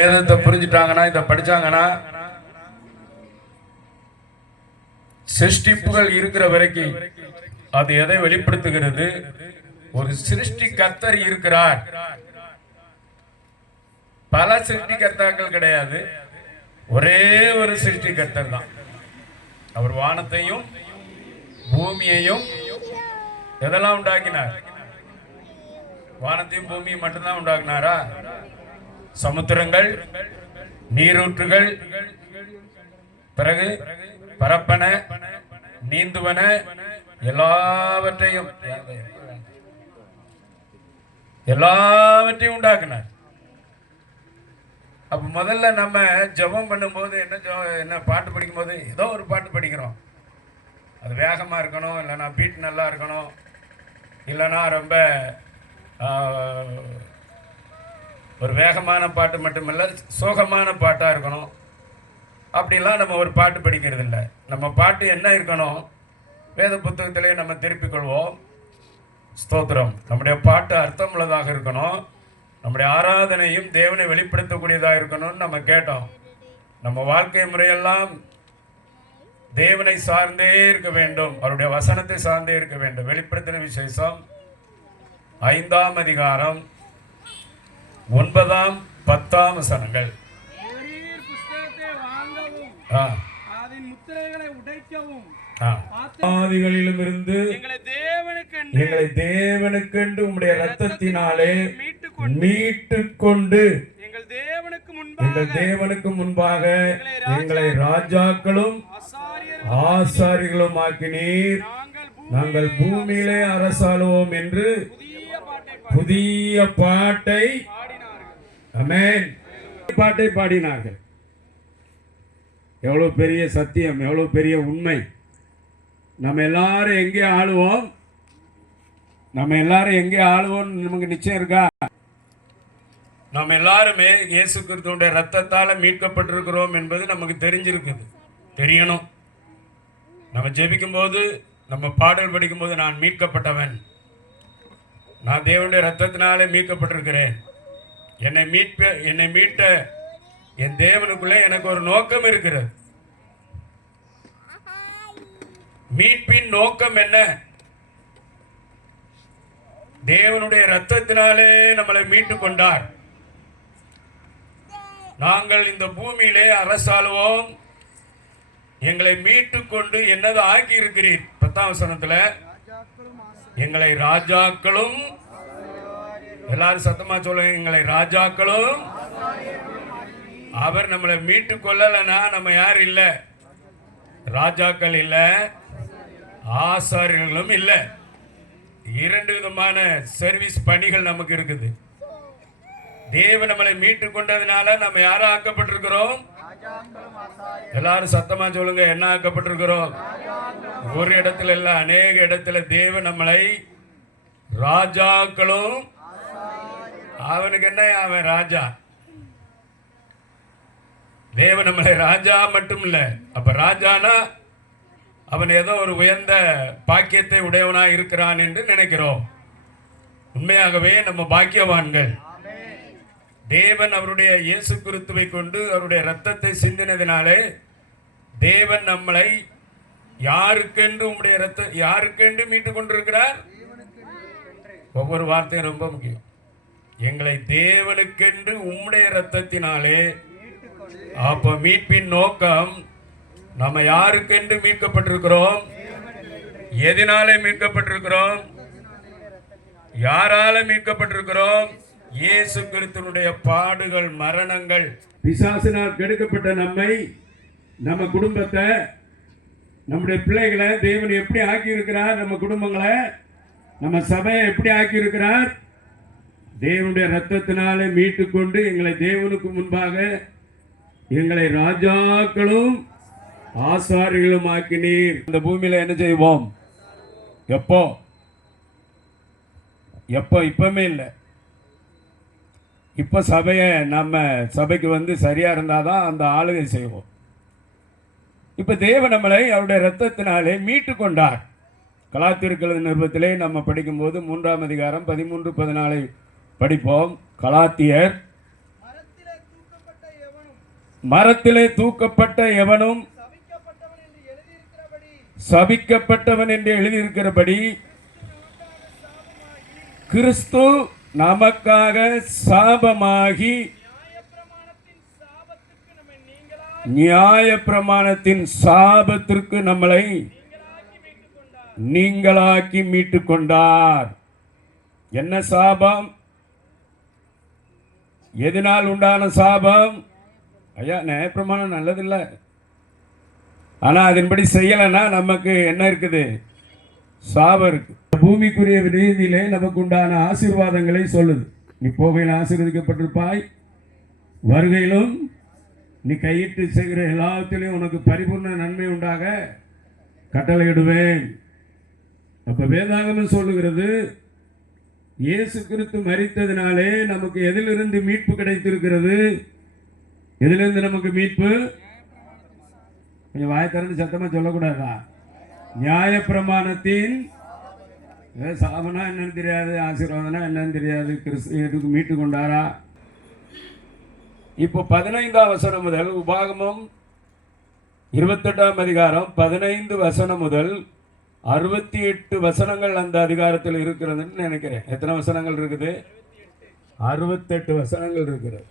வேதத்தை புரிஞ்சுட்டாங்கன்னா, இதை படிச்சாங்கன்னா, சிருஷ்டிப்புகள் இருக்கிற வரைக்கும் அது எதை வெளிப்படுத்துகிறது? ஒரு சிருஷ்டி கர்த்தர் இருக்கிறார். பல சிருஷ்டி கர்த்தாக்கள் கிடையாது, ஒரே ஒரு சிருஷ்டி கர்த்தர் தான். அவர் வானத்தையும் பூமியையும் எதெல்லாம் உண்டாக்கினார்? வானத்தையும் பூமியும் மட்டும்தான் உண்டாக்குனாரா? சமுத்திரங்கள், நீரூற்றுகள், பிறகு பரப்பன, நீந்துவன, எல்லாவற்றையும் உண்டாக்குனார். அப்ப முதல்ல நம்ம ஜெபம் பண்ணும்போது என்ன பாட்டு படிக்கும் போது ஏதோ ஒரு பாட்டு படிக்கிறோம். அது வேகமா இருக்கணும், இல்லைன்னா பீட் நல்லா இருக்கணும், இல்லைன்னா ரொம்ப ஒரு வேகமான பாட்டு மட்டுமல்ல, சோகமான பாட்டா இருக்கணும். அப்படிலாம் நம்ம ஒரு பாட்டு படிக்கிறது இல்லை. நம்ம பாட்டு என்ன இருக்கணும்? வேத புத்தகத்திலே நம்ம திருப்பிக் கொள்வோம். ஸ்தோத்திரம். நம்முடைய பாட்டு அர்த்தமுள்ளதாக இருக்கணும். நம்முடைய ஆராதனையும் தேவனை வெளிப்படுத்தக்கூடியதாக இருக்கணும்னு நம்ம கேட்டோம். நம்ம வாழ்க்கை முறையெல்லாம் தேவனை சார்ந்தே இருக்க வேண்டும், அவருடைய வசனத்தை சார்ந்தே இருக்க வேண்டும். வெளிப்படுத்தின விசேஷம் 5ஆம் அதிகாரம் 9, 10 வசனங்கள். ஆதிகளிலும் இருந்து எங்களை தேவனுக்கென்று உம்முடைய இரத்தத்தினாலே மீட்டுக்கொண்டு எங்கள் தேவனுக்கு முன்பாக எங்களை ராஜாக்களும் ஆசாரிகளும் ஆக்கினீர். நாங்கள் பூமியிலே அரசாளுவோம் என்று புதிய பாட்டை ஆமென் பாட்டை பாடினார்கள். எவ்வளவு பெரிய சத்தியம், எவ்வளவு பெரிய உண்மை. நம்ம எல்லாரும் எங்கே ஆளுவோம்? நம்ம எல்லாரும் எங்கே ஆளுவோம் நமக்கு நிச்சயம் இருக்கா? நம்ம எல்லாருமே இயேசு கிறிஸ்துவின் ரத்தத்தால மீட்கப்பட்டிருக்கிறோம் என்பது நமக்கு தெரிஞ்சிருக்குது, தெரியணும். நம்ம ஜெபிக்கும் போது, நம்ம பாடல் படிக்கும் போது, நான் மீட்கப்பட்டவன், நான் தேவனுடைய ரத்தத்தினாலே மீட்கப்பட்டிருக்கிறேன், என்னை மீட்ட என் தேவனுக்குள்ளே எனக்கு ஒரு நோக்கம் இருக்கிறது. மீட்பின் நோக்கம் என்ன? தேவனுடைய ரத்தத்தினாலே நம்மளை மீட்டு கொண்டார். நாங்கள் இந்த பூமியிலே அரசாளுவோம், எங்களை மீட்டு கொண்டு என்னது ஆக்கி இருக்கிறீர்? 10ஆம் வசனத்துல எங்களை ராஜாக்களும், எல்லாரும் சத்தமா சொல்லுங்க, எங்களை ராஜாக்களும். அவர் நம்மளை மீட்டு கொள்ளலனா நம்ம யார் இல்ல? ராஜாக்கள் இல்ல, ஆசாரியர்களும் இல்ல. 2 விதமான சர்வீஸ் பணிகள் நமக்கு இருக்குது. தேவன் நம்மளை மீட்டு கொண்டதுனால நம்ம யார ஆக்கப்பட்டிருக்கிறோம்? எல்லாரும் சத்தமா சொல்லுங்க, என்ன ஆக்கப்பட்டிருக்கிறோம்? ஒரு இடத்துல இல்ல, அநேக இடத்துல தேவன் நம்மளை ராஜாக்களும். அவனுக்கு என்ன, அவன் ராஜா. தேவன் நம்மளை ராஜா மட்டும் இல்ல. அப்ப ராஜானா அவன் ஏதோ ஒரு உயர்ந்த பாக்கியத்தை உடையவனா இருக்கிறான் என்று நினைக்கிறோம். உண்மையாகவே நம்ம பாக்கியவான்கள். தேவன் அவருடைய இயேசு கிறிஸ்துவை கொண்டு அவருடைய இரத்தத்தை சிந்தினதினாலே தேவன் நம்மளை யாருக்கென்று மீட்டு கொண்டிருக்கிறார்? ஒவ்வொரு வார்த்தையும் ரொம்ப முக்கியம். எங்களை தேவனுக்கென்று உம்முடைய இரத்தத்தினாலே. அப்ப மீட்பின் நோக்கம், நம்ம யாருக்கென்று மீட்கப்பட்டிருக்கிறோம்? எதனாலே மீட்கப்பட்டிருக்கிறோம்? யாரால மீட்கப்பட்டிருக்கிறோம்? இயேசு கிறிஸ்துவினுடைய பாடுகள், மரணங்கள், பிசாசினால் கெடுக்கப்பட்ட நம்மை, நம்ம குடும்பத்தை, நம்முடைய பிள்ளைகளை தேவன் எப்படி ஆக்கி இருக்கிறார்? நம்ம குடும்பங்களை, நம்ம சபையை எப்படி ஆக்கி இருக்கிறார்? தேவனுடைய ரத்தத்தினாலே மீட்டு கொண்டு எங்களை தேவனுக்கு முன்பாக எங்களை ராஜாக்களும் ஆசாரிகளும் ஆக்கினீர். இந்த பூமியில என்ன செய்வோம்? எப்போ? இப்பவுமே இல்லை. இப்ப நம்ம சபைக்கு வந்து சரியா இருந்தாதான் அந்த ஆளுகை செய்வோம். இப்ப தேவன் நம்மளை அவருடைய இரத்தத்தினாலே மீட்டு கொண்டார். கலாத்தியர் நிருபத்திலே நம்ம படிக்கும் போது 3ஆம் அதிகாரம் 13, 14 படிப்போம். கலாத்தியர் மரத்திலே தூக்கப்பட்ட எவனும் சபிக்கப்பட்டவன் என்று எழுதியிருக்கிறபடி கிறிஸ்து நமக்காக சாபமாகி நியாய பிரமாணத்தின் சாபத்திற்கு நம்மளை நீங்களாக்கி மீட்டுக் கொண்டார். என்ன சாபம்? எதனால் உண்டான சாபம்? ஐயா, நியாயப்பிரமாணம் நல்லதில்லை, ஆனா அதன்படி செய்யலைன்னா நமக்கு என்ன இருக்குது? சாபம் இருக்கு. பூமிக்குரிய ரீதியிலே நமக்கு உண்டான ஆசீர்வாதங்களை சொல்லுது. நீ போகையில் ஆசீர்வதிக்கப்பட்டிருப்பாய், வருகையிலும் நீ கையிட்டு செய்கிற எல்லாத்திலையும் உனக்கு பரிபூர்ண நன்மை உண்டாக கட்டளையிடுவேன். அப்ப வேதாகமம் சொல்லுகிறது, இயேசு கிறிஸ்து மரித்ததினாலே நமக்கு எதிலிருந்து மீட்பு கிடைத்திருக்கிறது? எதிலிருந்து நமக்கு மீட்பு? கொஞ்சம் வாயத்திறந்து சத்தமா சொல்லக்கூடாதா? நியாய பிரமாணத்தின் சாபனா என்னன்னு தெரியாது, ஆசீர்வாதனா என்னன்னு தெரியாது, கிறிஸ்து எதுக்கு மீட்டு கொண்டாரா? இப்போ 15ஆம் வசனம் முதல், உபாகமம் 28ஆம் அதிகாரம் 15 வசனம் முதல் 68 வசனங்கள் அந்த அதிகாரத்தில் இருக்கிறதுன்னு நினைக்கிறேன். எத்தனை வசனங்கள் இருக்குது? 68 வசனங்கள் இருக்கிறது.